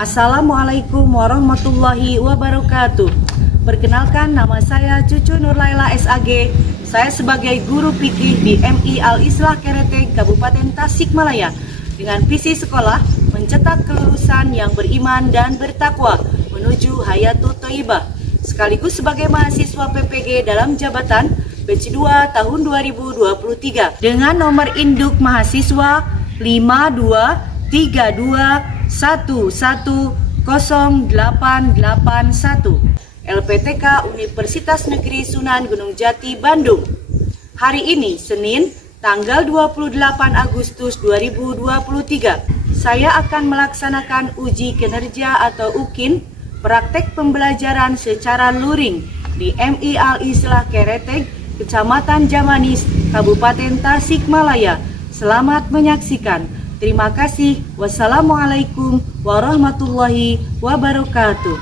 Assalamualaikum warahmatullahi wabarakatuh. Perkenalkan, nama saya Cucu Nurlaila SAG. Saya sebagai guru fikih di MI Al-Islah Kereteg, Kabupaten Tasikmalaya, dengan visi sekolah mencetak kelulusan yang beriman dan bertakwa menuju Hayatut Thayyibah, sekaligus sebagai mahasiswa PPG dalam jabatan batch 2 tahun 2023 dengan nomor induk mahasiswa 5232110881 LPTK Universitas Negeri Sunan Gunung Jati, Bandung. Hari ini, Senin, tanggal 28 Agustus 2023, saya akan melaksanakan uji kinerja atau UKIN, praktek pembelajaran secara luring di MI Al-Islah Kereteg, Kecamatan Jamanis, Kabupaten Tasikmalaya. Selamat menyaksikan. Terima kasih. Wassalamualaikum warahmatullahi wabarakatuh.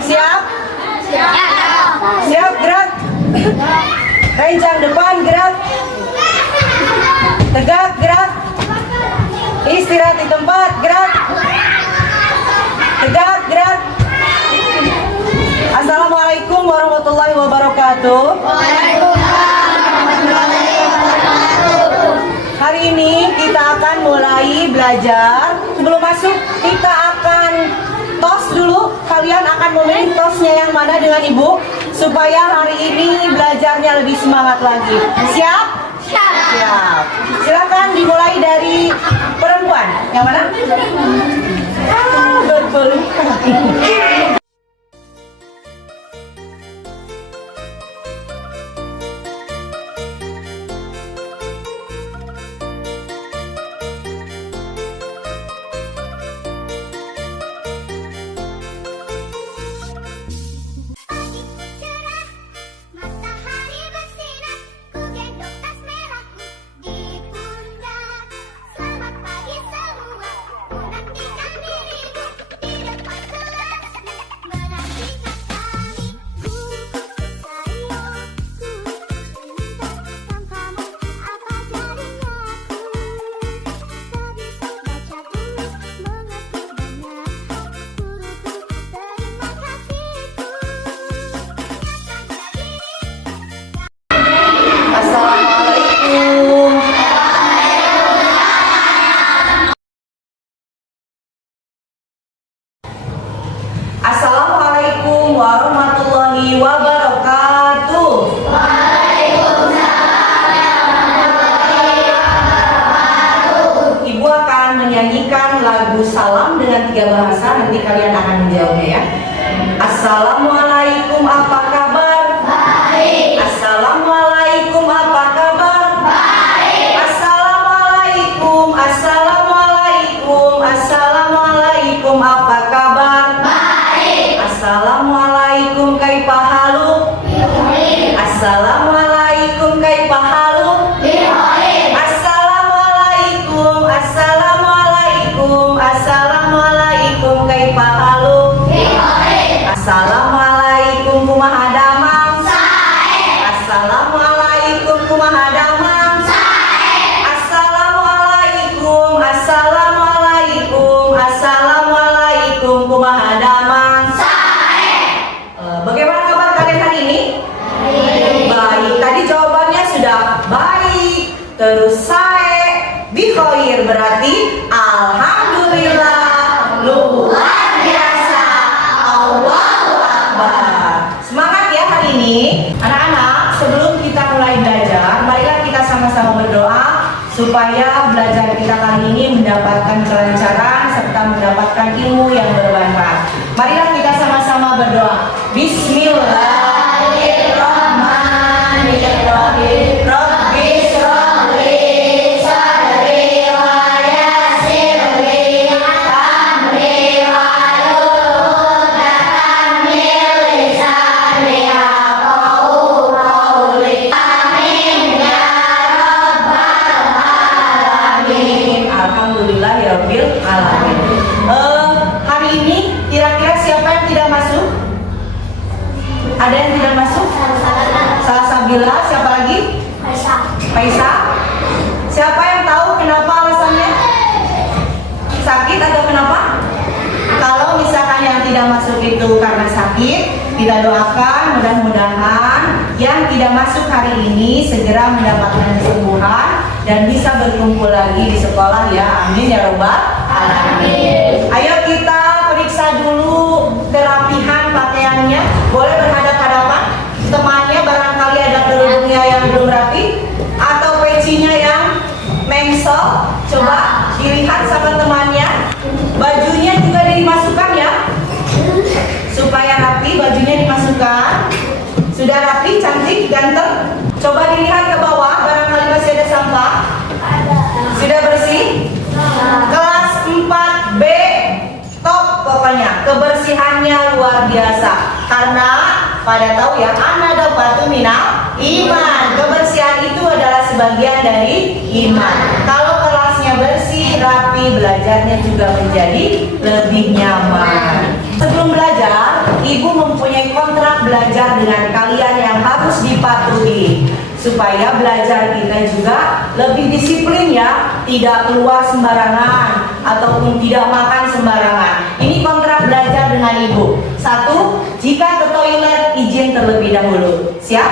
Siap? Siap, gerak. Kencang depan, gerak. Tegak, gerak. Istirahat di tempat, gerak. Tegak, gerak. Assalamualaikum warahmatullahi wabarakatuh. Hari ini kita akan mulai belajar. Sebelum masuk, kita akan tos dulu. Kalian akan memilih tosnya yang mana dengan ibu, supaya hari ini belajarnya lebih semangat lagi. Siap? Siap. Silakan dimulai dari perempuan. Yang mana? Berpelukan. Assalamualaikum warahmatullahi wabarakatuh. Ibu akan menyanyikan lagu salam dengan 3 bahasa. Nanti kalian akan menjawabnya ya. Assalamualaikum, apa kabar? Baik. Assalamualaikum, apa kabar? Baik. Assalamualaikum, assalamualaikum, assalamualaikum, apa kabar? Assalamualaikum, kaifa haluk? Assalamualaikum, kaifa haluk? Assalamualaikum, assalamualaikum, assalamualaikum, kaifa haluk? Assalamualaikum, kumaha damang? Assalamualaikum, kumaha damang? Assalamualaikum, assalamualaikum, assalamualaikum, kumaha damang? Bagaimana kabar kalian hari ini? Baik. Tadi jawabannya sudah baik. Terus sae, bikhoir, berarti alhamdulillah, luar biasa, Allahu Akbar. Semangat ya hari ini. Anak-anak, sebelum kita mulai belajar, marilah kita sama-sama berdoa supaya belajar kita kali ini mendapatkan kelancaran serta mendapatkan ilmu yang bermanfaat. Marilah kita sama-sama berdoa. Bismillahirrahmanirrahim. Rabbi shrah li sadri wa yassir li amri wahlul 'uqdatam min lisani yafqahu qawli. Amin ya rabbal alamin. Alhamdulillahirabbil alamin. Hari ini kira-kira siapa yang tidak masuk? Ada yang tidak masuk? Salsabila. Nabila, siapa lagi? Faisa. Siapa yang tahu kenapa alasannya? Sakit atau kenapa? Kalau misalkan yang tidak masuk itu karena sakit, kita doakan mudah-mudahan yang tidak masuk hari ini segera mendapatkan kesembuhan dan bisa berkumpul lagi di sekolah ya. Amin ya robbal alamin. Ayo kita periksa dulu kerapihan pakaiannya. Boleh berhadap-hadapan. Temannya barangkali ada kerudungnya yang belum rapi atau pecinya yang mengsel. Coba dilihat sama temannya. Bajunya juga dimasukkan ya, supaya rapi. Bajunya dimasukkan. Sudah rapi, cantik, ganteng. Coba dilihat ke bawah, barangkali masih ada sampah. Sudah bersih? Kelas 4B top pokoknya. Kebersihannya luar biasa. Karena pada tahu ya, anada batu minal iman. Kebersihan itu adalah sebagian dari iman. Kalau kelasnya bersih, rapi, belajarnya juga menjadi lebih nyaman. Sebelum belajar, ibu mempunyai kontrak belajar dengan kalian yang harus dipatuhi supaya belajar kita juga lebih disiplin ya, tidak keluar sembarangan ataupun tidak makan sembarangan. Ini kontrak belajar dengan ibu. 1, jika ke toilet izin terlebih dahulu. Siap?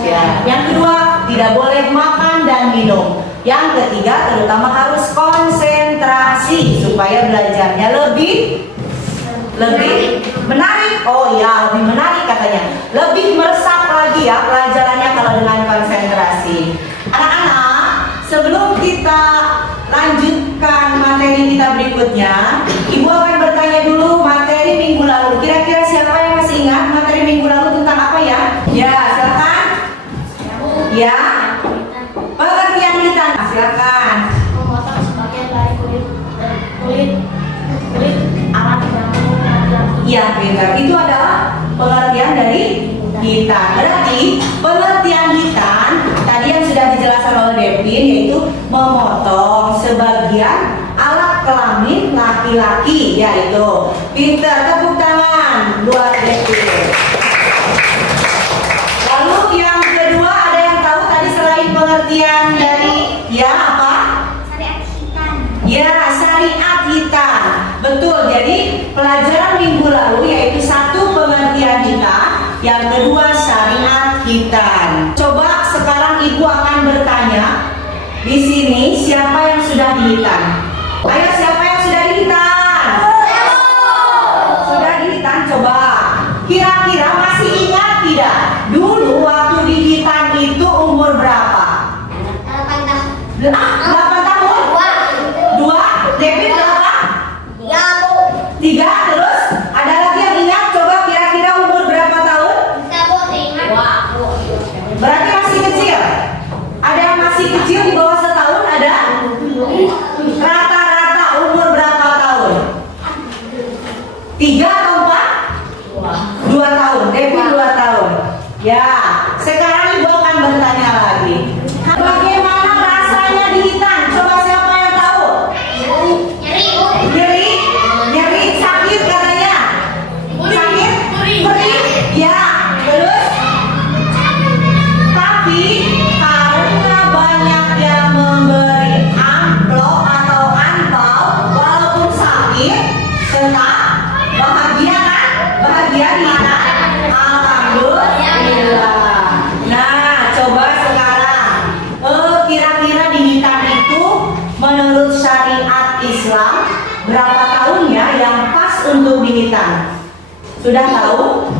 Ya. Yang kedua, tidak boleh makan dan minum. Yang ketiga, terutama harus konsentrasi supaya belajarnya lebih menarik. Oh ya, lebih menarik katanya. Lebih meresap lagi ya pelajarannya kalau dengan konsentrasi. Anak-anak, sebelum kita lanjutkan materi kita berikutnya, ibu akan bertanya dulu materi minggu lalu. Kira-kira siapa yang masih ingat materi minggu lalu tentang apa ya? Ya, silakan. Ya. Pengertian kita, silakan. Memotong sebagian dari kulit alat yang Iya, pintar. Itu adalah pengertian dari hitan. Berarti pengertian hitan tadi yang sudah dijelaskan oleh Devin yaitu memotong sebagian alat kelamin laki-laki, yaitu pintar. Tepuk tangan buat Devin. Lalu yang kedua, ada yang tahu tadi selain pengertian dari ya apa? syariat hitam. Ya, syariat hitam. Betul, jadi pelajaran minggu lalu yaitu 1 pengertian hitam, yang kedua syariat hitam. Coba sekarang ibu akan bertanya di sini siapa yang sudah dihitan? Ayo, siapa yang sudah dihitan? Sudah dihitan, coba. Kira-kira masih ingat tidak? Dulu waktu dihitan itu umur berapa? 8 tahun. 8 tahun? 2? Devin berapa? 3, terus ada lagi yang ingat? Coba kira-kira umur berapa tahun? Berarti masih kecil. Ada yang masih kecil di bawah setahun? Ada? Rata-rata umur berapa tahun? 3 atau 4? 2 tahun. Devin 2 tahun. Ya, sekarang ibu akan bertanya lagi. Bagaimana rasanya dihitan? Coba siapa yang tahu? Nyeri? Nyeri, sakit katanya? Sakit? Perih? Ya, terus? Tapi karena banyak yang memberi amplop atau angpau, walaupun sakit, tetap bahagia kan? Bahagia dihitan? Alhamdulillah. Nah, coba sekarang, kira-kira dihitan itu menurut syariat Islam berapa tahunnya yang pas untuk dihitan? Sudah tahu?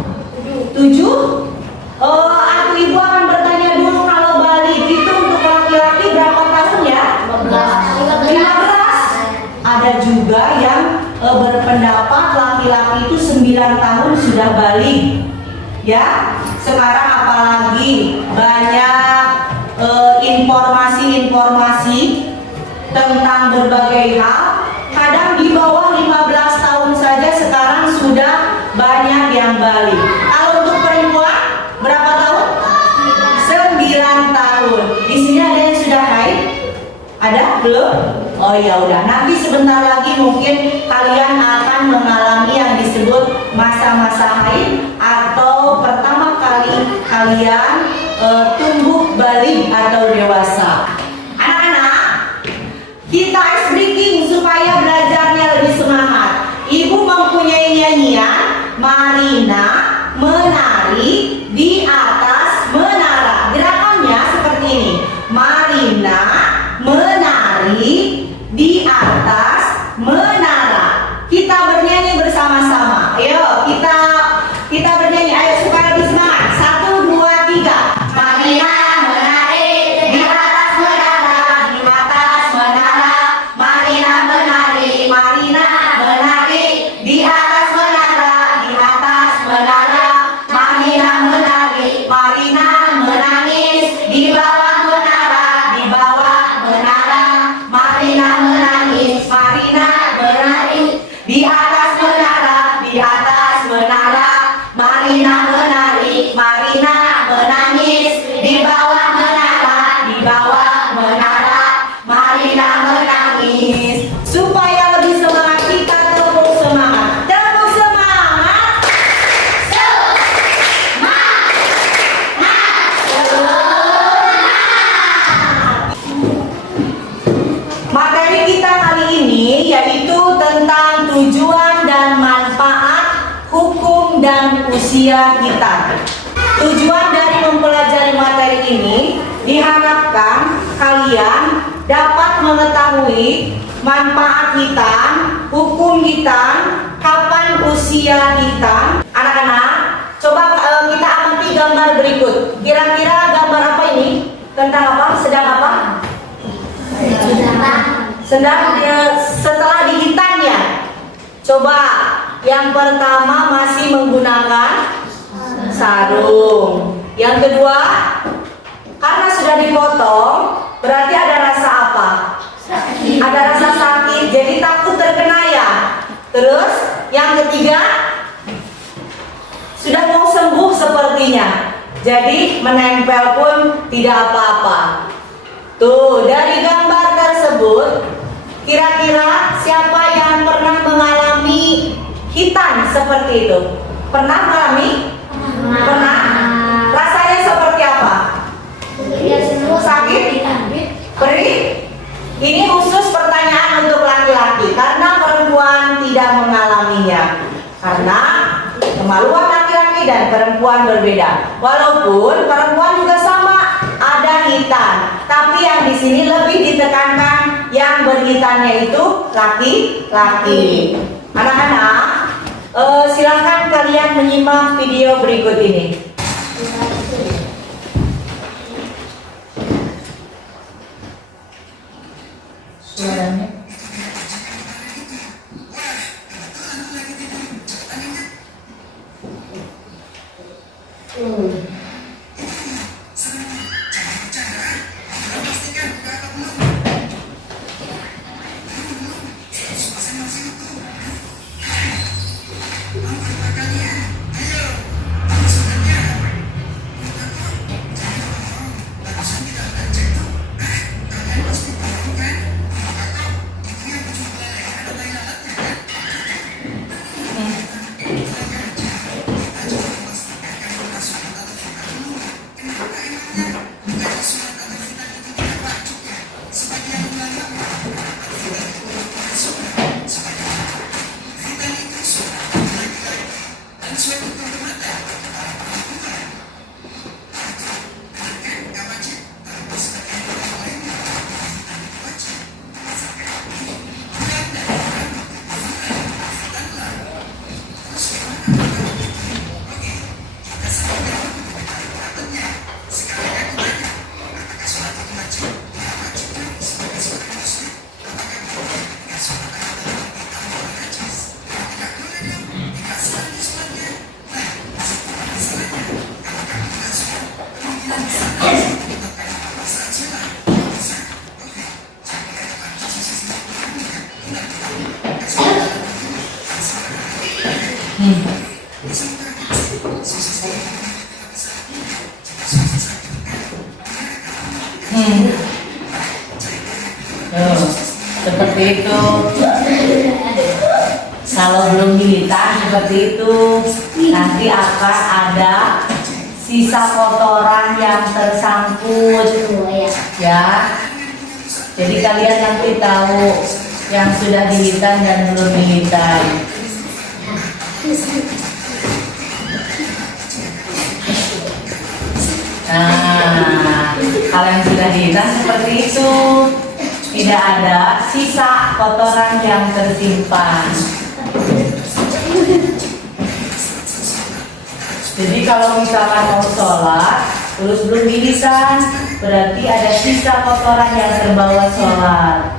7? Aku ibu akan bertanya dulu, kalau balik itu untuk laki-laki berapa tahun ya? 15? Ada juga yang berpendapat laki-laki itu 9 tahun sudah balik. Ya, sekarang apalagi banyak informasi-informasi tentang berbagai hal. Kadang di bawah 15 tahun saja sekarang sudah banyak yang balik. Kalau untuk perempuan berapa tahun? 9 tahun. Di sini ada yang sudah haid? Ada? Belum? Oh ya udah. Nanti sebentar lagi mungkin kalian akan mengalami yang disebut masa-masa haid atau pertama kali kalian tumbuh balik atau dewasa. Anak-anak, kita ice breaking supaya belajarnya lebih semangat. Ibu mempunyai nyanyian Marina menari di atas menara. Gerakannya seperti ini. Marina menari di atas menara. Kita bernyanyi bersama-sama. Ayo kita bernyanyi. Ayo supaya lebih semangat. 1, 2, 3. Marina menari di atas menara, di atas menara. Marina menari, Marina menari di atas menara, di atas menara. Marina menari, Marina menangis di bawah menara, di bawah menara. Marina menangis, Marina menari di atas menara, di atas menara. Marina menari, Marina menangis di bawah menara, di bawah menara. Marina menangis. Supaya lebih semangat kita tepuk semangat. Tepuk semangat. Materi kita kali ini yaitu tentang tujuan dan manfaat hukum dan usia kita. Tujuan dari mempelajari materi ini diharapkan kalian dapat mengetahui manfaat hitam, hukum hitam, kapan usia hitam. Anak-anak, coba kita amati gambar berikut. Kira-kira gambar apa ini? Tentang apa? Sedang apa? Sedang setelah dihitannya. Coba yang pertama masih menggunakan sarung. Yang kedua, karena sudah dipotong, berarti ada rasa apa? Ada rasa sakit, jadi takut terkena ya. Terus yang ketiga, sudah mau sembuh sepertinya, jadi menempel pun tidak apa-apa. Tuh, dari gambar tersebut, kira-kira siapa yang pernah mengalami hitan seperti itu? Pernah mengalami? Pernah? Rasanya seperti apa? Sakit? Perih? Ini khusus pertanyaan untuk laki-laki karena perempuan tidak mengalaminya. Karena kemaluan laki-laki dan perempuan berbeda. Walaupun perempuan juga sama ada hitan, tapi yang di sini lebih ditekankan yang berhitannya itu laki-laki. Anak-anak, silakan kalian menyimak video berikut ini. Suaranya. Seperti itu. Kalau belum dihitan seperti itu, nanti akan ada sisa kotoran yang tersangkut ya. Jadi kalian nanti tahu yang sudah dihitan dan belum dihitan. Nah, kalau yang sudah dihitan seperti itu, tidak ada sisa kotoran yang tersimpan. Jadi kalau misalkan mau sholat, terus belum dihitan, berarti ada sisa kotoran yang terbawa sholat.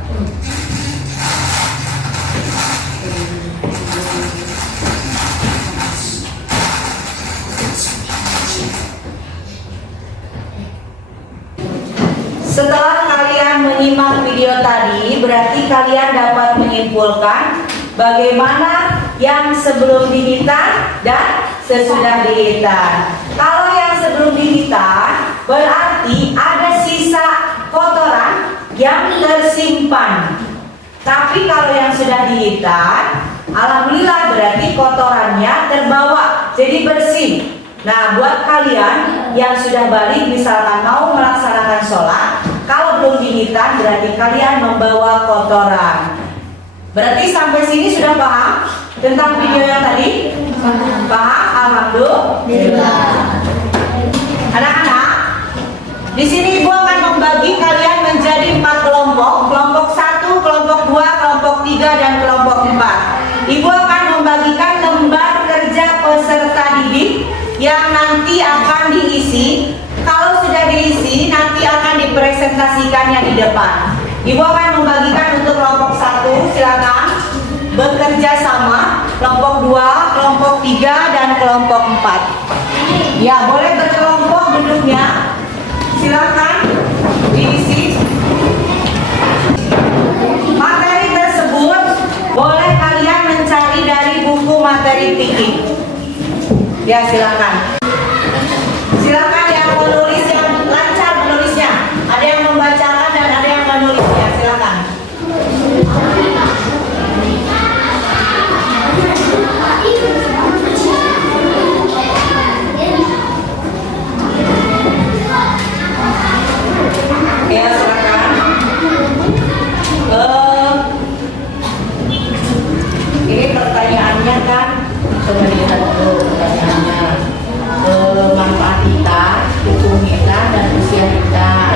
Setelah kalian menyimak video tadi, berarti kalian dapat menyimpulkan bagaimana yang sebelum dihitan dan sesudah dihitan. Kalau yang sebelum dihitan, berarti ada sisa kotoran yang tersimpan. Tapi kalau yang sudah dihitan, alhamdulillah berarti kotorannya terbawa, jadi bersih. Nah, buat kalian yang sudah balik, misalkan mau melaksanakan sholat, kalau belum dihitan berarti kalian membawa kotoran. Berarti sampai sini sudah paham tentang video yang tadi? Paham? Alhamdulillah. Anak-anak, di sini Ibu akan membagi kalian menjadi 4 kelompok. Kelompok 1, kelompok 2, kelompok 3, dan kelompok 4. Ibu akan membagikan lembar kerja peserta didik yang nanti akan diisi. Kalau sudah diisi, nanti akan dipresentasikannya di depan. Ibu akan membagikan untuk kelompok 1, silakan bekerja sama, kelompok 2, kelompok 3, dan kelompok 4. Ya, boleh berkelompok duduknya. Silakan diisi. Materi tersebut boleh kalian mencari dari buku materi fikih. Ya, silakan. Silakan yang menulis yang lancar menulisnya. Ada yang membacakan dan ada yang menulisnya. Silakan. Ya, silakan. Ini pertanyaannya kan, coba dilihat dulu pertanyaannya. Manfaat hitan, hukum hitan, dan usia hitan.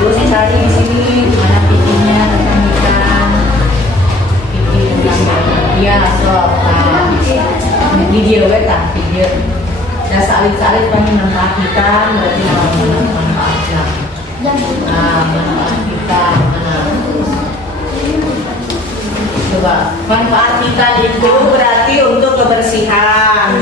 Terus cari di sini mana pikirnya tentang hitan. Pikir tentang ya soal video kan video. Nah salib-salib kami manfaat hitan berarti manfaatnya. Nah manfaat hitan mana? Coba manfaat hitan itu berarti untuk kebersihan.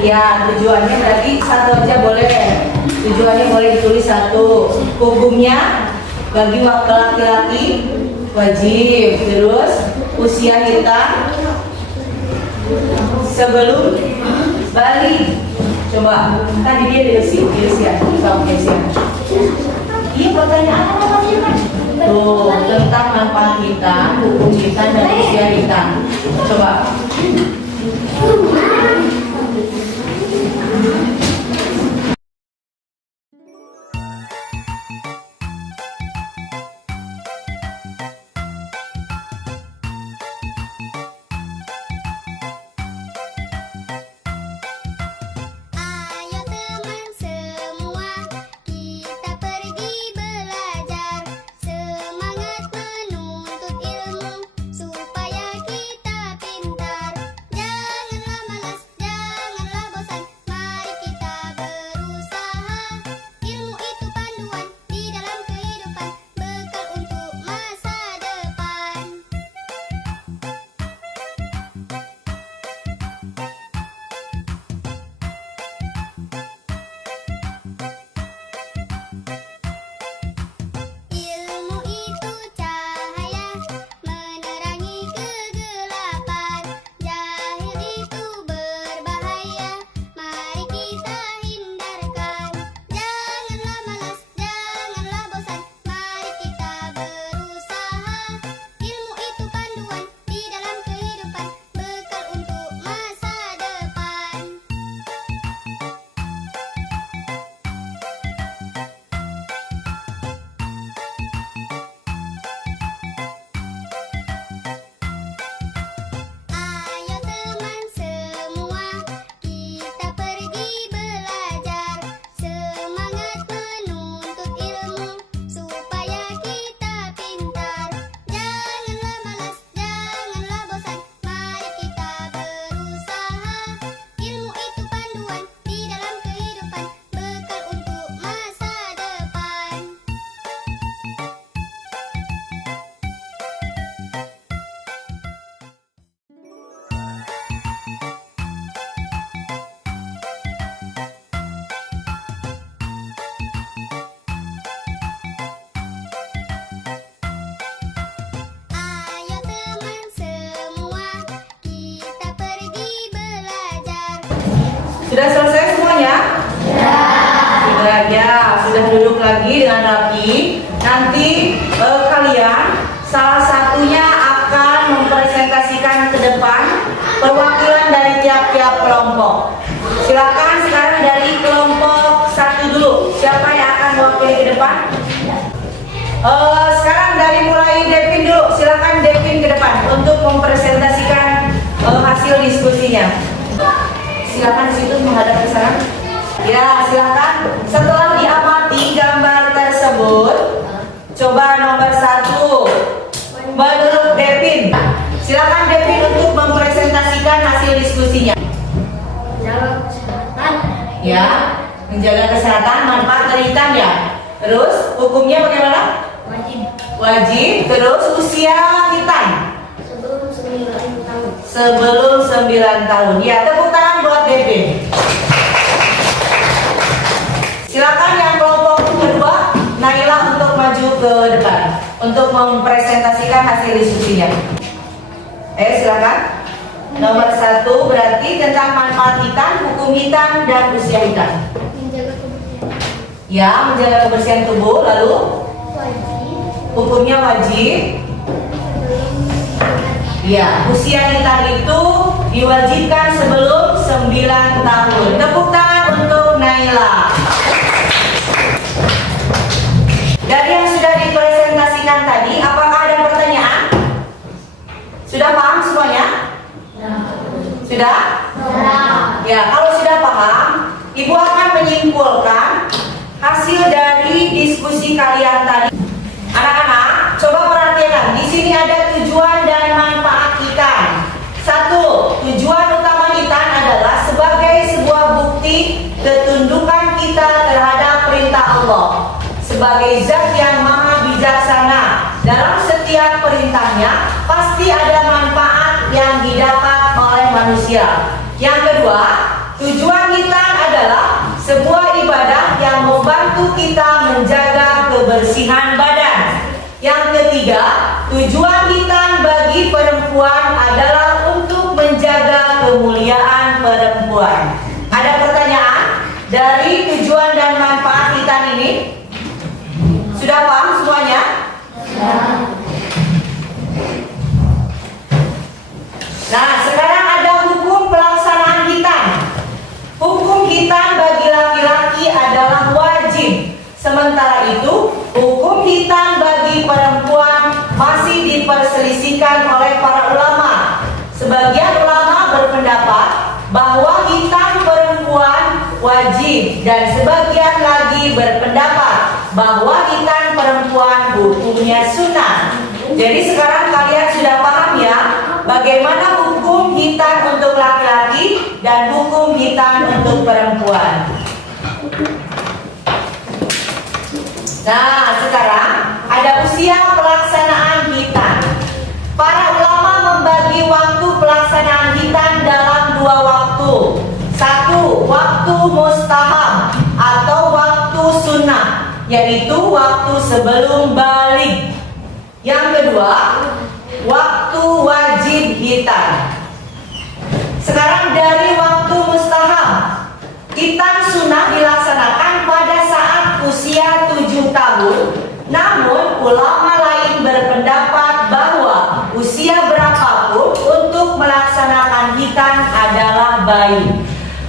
Ya, tujuannya berarti satu aja boleh. Tujuannya boleh ditulis satu. Hukumnya bagi laki-laki wajib. Terus usia hitam sebelum balik. Coba tadi dia diusia. Iya pertanyaan apa kan? Tuh tentang manfaat hitam, hukum hitam, dan usia hitam. Coba. Ayo teman semua, kita pergi belajar. Semangat menuntut ilmu, supaya kita pintar. Janganlah malas Sudah selesai semuanya? Sudah ya, sudah duduk lagi dengan rapi. Nanti kalian salah satunya akan mempresentasikan ke depan perwakilan dari tiap-tiap kelompok. Silakan sekarang dari kelompok 1 dulu. Siapa yang akan mewakili ke depan? Sekarang dari mulai Devin dulu. Silakan Devin ke depan untuk mempresentasikan hasil diskusinya. Silakan situ menghadap ke sana. Ya, silakan. Setelah diamati gambar tersebut, coba nomor 1 menurut Devin. Silakan Devin untuk mempresentasikan hasil diskusinya. Ya, menjaga kesehatan, manfaat dari hitam ya. Terus hukumnya bagaimana? Wajib. Terus usia hitam sebelum 9 tahun. Ya, tepuk tangan buat Devin. Silakan yang kelompok kedua, Naila untuk maju ke depan untuk mempresentasikan hasil diskusinya. Silakan. Nomor 1 berarti tentang manfaat hitam, hukum hitam, dan usia hitam. Ya, menjaga kebersihan tubuh. Lalu hukumnya wajib. Ya, usia hitam itu diwajibkan sebelum 9 tahun. Tepuk tangan untuk Naila. Dari yang sudah dipresentasikan tadi, apakah ada pertanyaan? Sudah paham semuanya? Sudah? Ya, kalau sudah paham, Ibu akan menyimpulkan hasil dari diskusi kalian tadi. Anak-anak, coba perhatikan. Di sini ada tujuan dan manfaat hitam. 1. Tujuan utama hitam adalah sebagai sebuah bukti ketundukan kita terhadap perintah Allah. Sebagai zat yang maha bijaksana, dalam setiap perintahnya pasti ada manfaat yang didapat oleh manusia. Yang kedua, tujuan hitam adalah sebuah ibadah yang membantu kita menjaga kebersihan badan. Yang ketiga, tujuan hitam bagi perempuan adalah untuk menjaga kemuliaan perempuan. Ada pertanyaan dari tujuan dan manfaat hitam ini? Sudah paham semuanya? Nah, sekarang ada hukum pelaksanaan hitam. Hukum hitam bagi laki-laki adalah wajib. Sementara itu, hukum hitam bagi perempuan masih diperselisihkan oleh para ulama. Sebagian ulama berpendapat bahwa hitam perempuan wajib dan sebagian lagi berpendapat bahwa hitam perempuan hukumnya sunnah. Jadi sekarang kalian sudah paham ya bagaimana hukum hitam untuk laki-laki dan hukum hitam untuk perempuan. Nah, sekarang ada usia pelaksanaan hitam. Para ulama membagi waktu pelaksanaan hitam dalam 2 waktu. 1. Waktu mustahab atau waktu sunnah, yaitu waktu sebelum balik. Yang kedua, waktu wajib hitam. Sekarang dari waktu mustahab, hitam sunnah dilaksanakan pada saat usia 7 tahun. Namun ulama lain berpendapat bahwa usia berapapun untuk melaksanakan hitam adalah baik.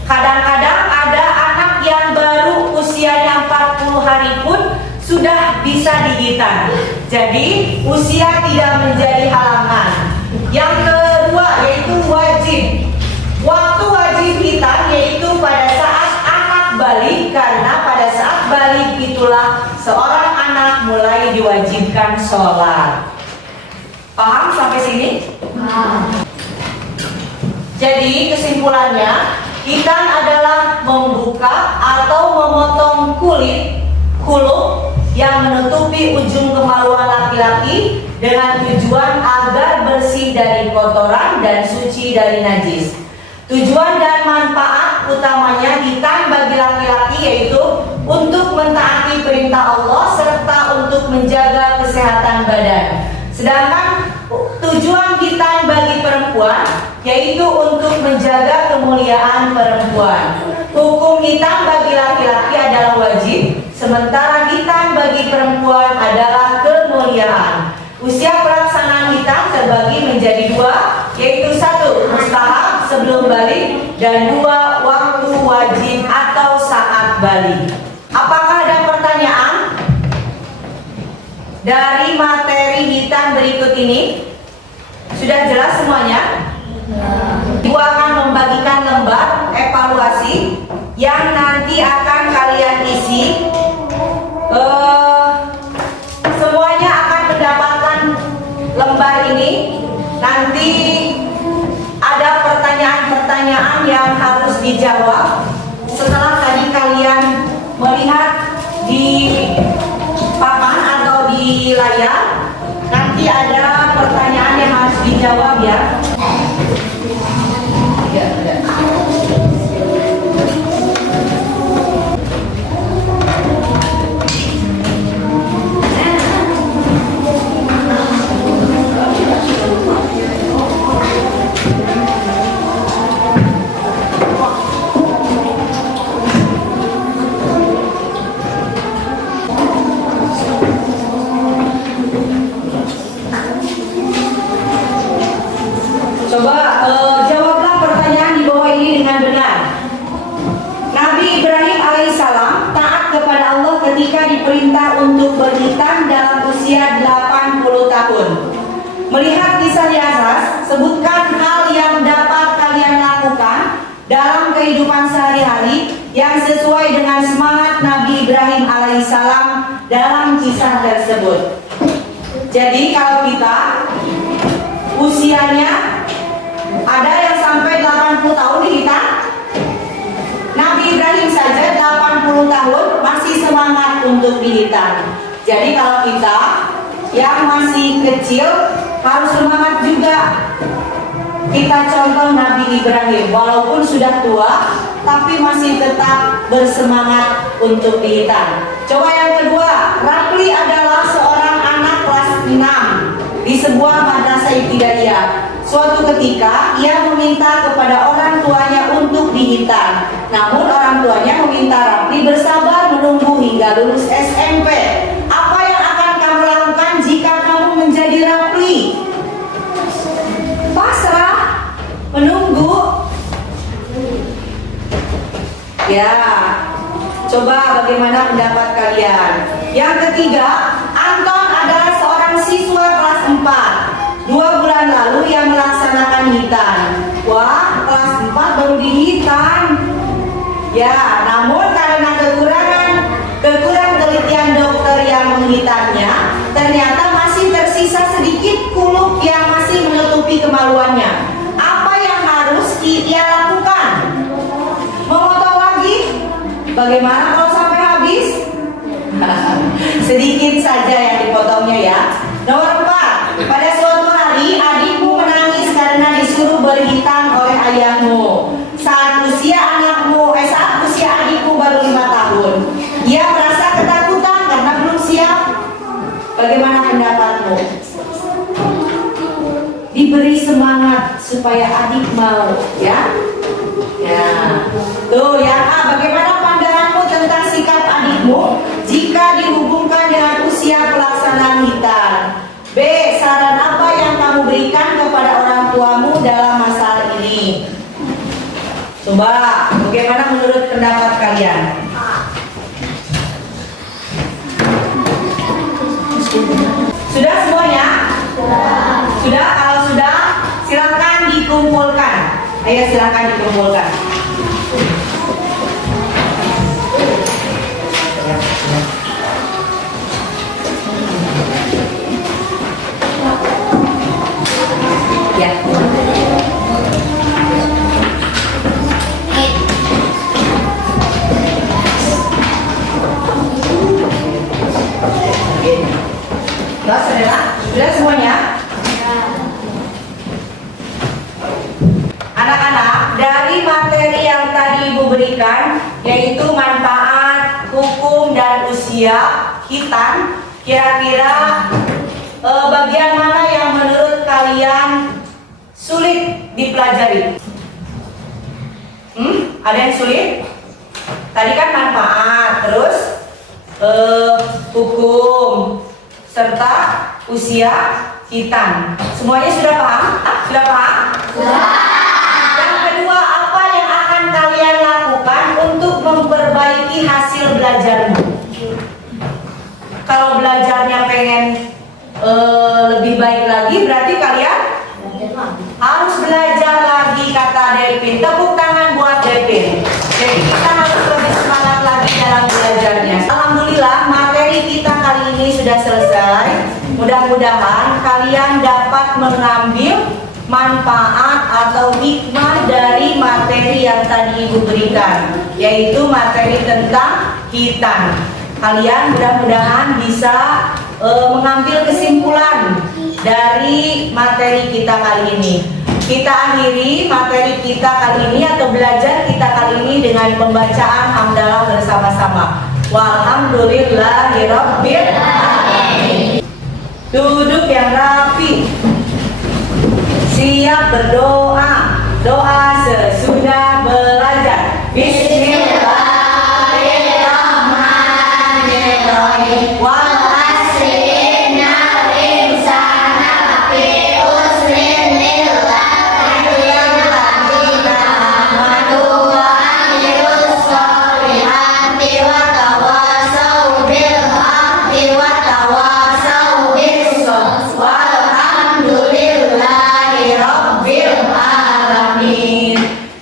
Kadang-kadang ada anak yang baru usianya 40 hari pun sudah bisa dihitam. Jadi usia tidak menjadi halangan. Yang kedua yaitu wajib. Waktu wajib hitam yaitu pada saat anak balik, karena pada saat balik itulah seorang anak mulai diwajibkan sholat. Paham sampai sini? Jadi kesimpulannya, hitam adalah membuka atau memotong kulit yang menutupi ujung kemaluan laki-laki dengan tujuan agar bersih dari kotoran dan suci dari najis. Tujuan dan manfaat utamanya hitam bagi laki-laki yaitu untuk mentaati perintah Allah serta untuk menjaga kesehatan badan. Sedangkan tujuan hitam bagi perempuan yaitu untuk menjaga kemuliaan perempuan. Hukum hitam bagi laki-laki adalah wajib, sementara hitam bagi perempuan adalah kemuliaan. Usia pelaksanaan hitam terbagi menjadi dua, yaitu satu, mustahab sebelum balik, dan dua, waktu wajib atau saat balik. Apakah ada pertanyaan dari materi hitam berikut ini? Sudah jelas semuanya? Ibu akan membagikan lembar evaluasi yang nanti akan kalian isi. Semuanya akan mendapatkan lembar ini. Nanti ada pertanyaan-pertanyaan yang harus dijawab. Setelah tadi kalian melihat di papan atau di layar, nanti ada pertanyaan yang harus dijawab ya. Coba jawablah pertanyaan di bawah ini dengan benar. Nabi Ibrahim alaihissalam taat kepada Allah ketika diperintah untuk berhitan dalam usia 80 tahun. Melihat kisah di atas, sebutkan hal yang dapat kalian lakukan dalam kehidupan sehari-hari yang sesuai dengan semangat Nabi Ibrahim alaihissalam dalam kisah tersebut. Jadi kalau kita usianya ada yang sampai 80 tahun di kita. Nabi Ibrahim saja 80 tahun masih semangat untuk dihitan. Jadi kalau kita yang masih kecil harus semangat juga. Kita contoh Nabi Ibrahim, walaupun sudah tua tapi masih tetap bersemangat untuk dihitan. Coba yang kedua, Rapli adalah seorang anak kelas 6 di sebuah madrasah ibtidaiyah. Suatu ketika ia meminta kepada orang tuanya untuk dihitan. Namun orang tuanya meminta Rapli bersabar menunggu hingga lulus SMP. Apa yang akan kamu lakukan jika kamu menjadi Rapli? Pasrah, menunggu. Ya, coba bagaimana pendapat kalian? Yang ketiga, Anton adalah seorang siswa kelas 4. 2 bulan lalu ia melaksanakan hitan. Wah, kelas 4 baru dihitan. Ya, namun karena kekurangan telitian dokter yang menghitannya, ternyata masih tersisa sedikit kulup yang masih menutupi kemaluannya. Apa yang harus ia lakukan? Memotong lagi? Bagaimana kalau sampai habis? Sedikit saja yang dipotongnya ya. Nomor 4, pada suatu hari adikmu menangis karena disuruh berhitan oleh ayahmu. Saat usia adikmu baru 5 tahun, ia merasa ketakutan karena belum siap. Bagaimana pendapatmu? Diberi semangat supaya adik mau, ya. Ya. Tuh, yang A, bagaimana pandanganmu tentang sikap adikmu jika dihubungkan dengan usia pelaksanaan hitan? B, saran apa yang kamu berikan kepada orang tuamu dalam masalah ini? Coba, bagaimana menurut pendapat kalian? Sudah semuanya? Sudah? Kalau sudah, silakan dikumpulkan. Ayo silakan dikumpulkan. Ya. Sudah semuanya? Anak-anak, dari materi yang tadi Ibu berikan, yaitu manfaat, hukum, dan usia hitan, kira-kira bagian mana yang menurut kalian sulit dipelajari? Ada yang sulit? Tadi kan manfaat, terus hukum, serta usia hitam. Semuanya sudah paham? Sudah paham? Sudah. Yang kedua, apa yang akan kalian lakukan untuk memperbaiki hasil belajarmu? Kalau belajarnya pengen lebih baik lagi, berarti kalian harus belajar lagi, kata Devin. Tepuk tangan buat Devin. Jadi kita harus lebih semangat lagi dalam belajarnya. Alhamdulillah, materi kita kali ini sudah selesai. Mudah-mudahan kalian dapat mengambil manfaat atau hikmah dari materi yang tadi Ibu berikan, yaitu materi tentang hitam. Kalian mudah-mudahan bisa mengambil kesimpulan dari materi kita kali ini. Kita akhiri materi kita kali ini atau belajar kita kali ini dengan pembacaan hamdalah bersama-sama. Walhamdulillahirabbil alamin. Duduk yang rapi. Siap berdoa. Doa sesudah belajar. Bismillahirrahmanirrahim.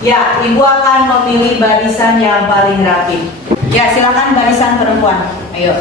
Ya, Ibu akan memilih barisan yang paling rapi. Ya, silakan barisan perempuan. Ayo.